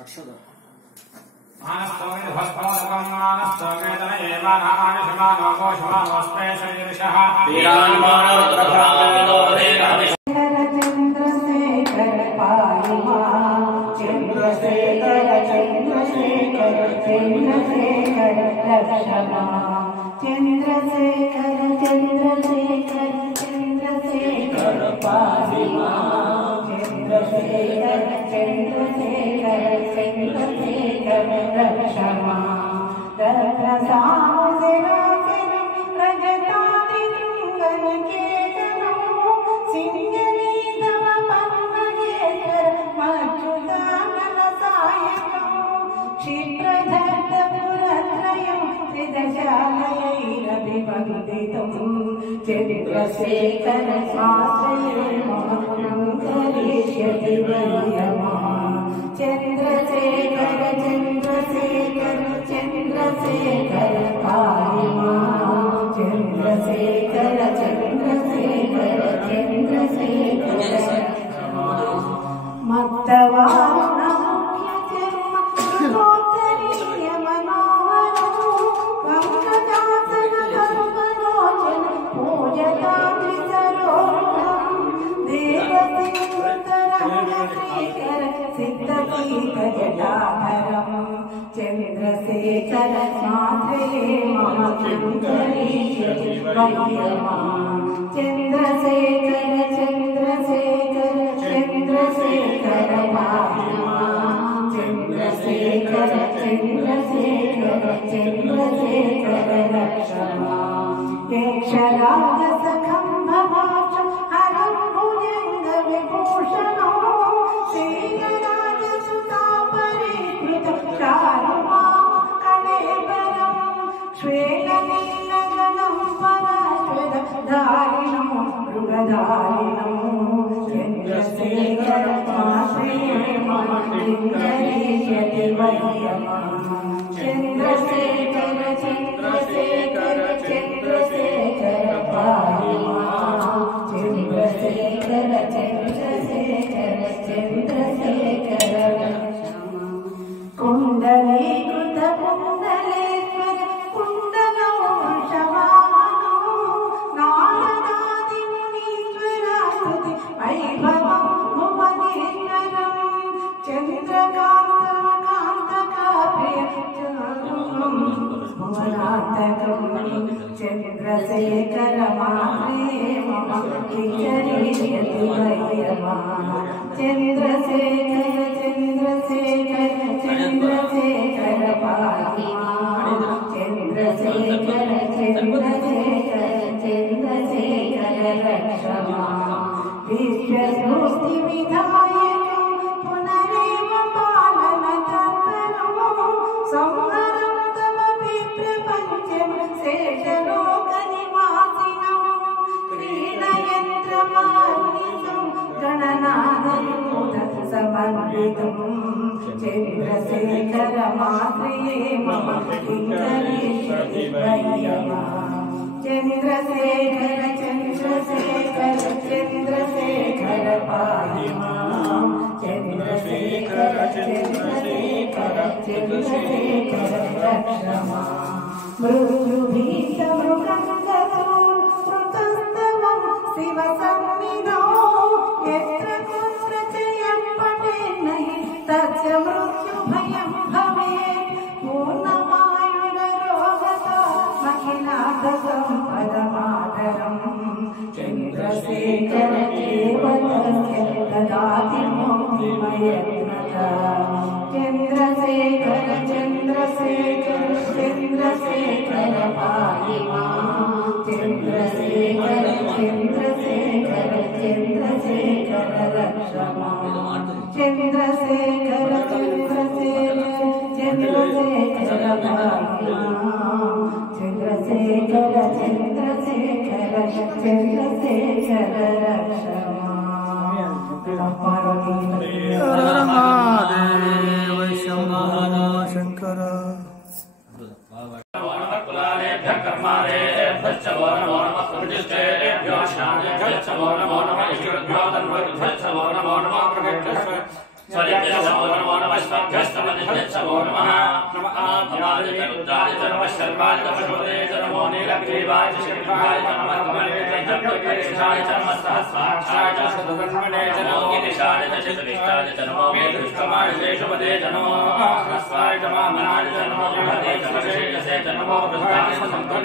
अक्षता चंद्रशेखर स्वाश्रये करिष्यति वयमा चंद्रशेखर चंद्रशेखर चंद्रशेखर पाहि मां चंद्रशेखर चंद्रशेखर चंद्रशेखर मत्तवा चंद्रशेखर स्वाश्रये मम करिष्यति वयमा चंद्रशेखर चंद्रशेखर चंद्रशेखर पाहि मां चंद्रशेखर चंद्रशेखर चंद्रशेखर रक्ष मां यक्षराज सखं भवाक्ष हरं भुजंग विभूषणो श्रीराज सुता परिकृत चंद्रशेखर स्वाश्रये मम करिष्यति वयमा चंद्रशेखर चंद्रशेखर चंद्रशेखर पाहि मां चंद्रशेखर चंद्रशेखर चंद्रशेखर कुंडलीकृत कुंडलेश्वर कुंडलो वृषभानो नारदादि मुनीश्वरास्तुति वैभवं भुवनेश्वरं चंद्रकान्तकाप्रियं भुवनान्तकं चंद्रशेखर माश्रये मम करिष्यति वयमा चंद्रशेखर चंद्रशेखर चंद्रशेखर पाहि मां चंद्रशेखर चंद्रशेखर चंद्रशेखर रक्ष मां विश्वसृष्टि विधायकं पुनरेव पालन तत्परं संहरं तमपि प्रपञ्चं शेषलोकनिवासिनं क्रीडयन्त्रमार्नितं गणनादयुत समन्वितं चंद्रशेखर माश्रये मम करिष्यति वयमा चंद्रशेखर चंद्रशेखर चंद्रशेखर पाहि मां चंद्रशेखर चंद्रशेखर चंद्रशेखर रक्ष मां मृत्युभीतमृगङ्गतो मृतस्तवं शिवसन्निधौ यत्र कुत्र च यं पठेन्नहि तस्य मृत्युभयं भवेत् पूर्णमायुररोगता मखिलार्थसम्पदमातरं चंद्रशेखर केवलस्य ददाति मुक्तिमयत्नता चंद्रशेखर चंद्रशेखर चंद्रशेखर पाहि मां चंद्रशेखर चंद्रशेखर चंद्रशेखर रक्ष मां चंद्रशेखर चंद्रशेखर चंद्रशेखर पाहि मां चंद्रशेखर चंद्रशेखर चंद्रशेखर रक्ष महादेव शंकर Sorry, नमो नमः स्वभ्यस्तमदित्यच्छवो नमः नमः आभ्याय रुद्राय नमः शर्वाय नमो नीलग्रीवाय शिवाय नमः कमलेय जपकेशाय नमः सहस्राक्षाय सदधर्मणे नमो गिरिशाय चतुष्टाय नमो वेदुष्टमाय शेषपदे नमो हस्ताय नमो मनाय नमो हरे नमः शेषसे नमो वृद्धाय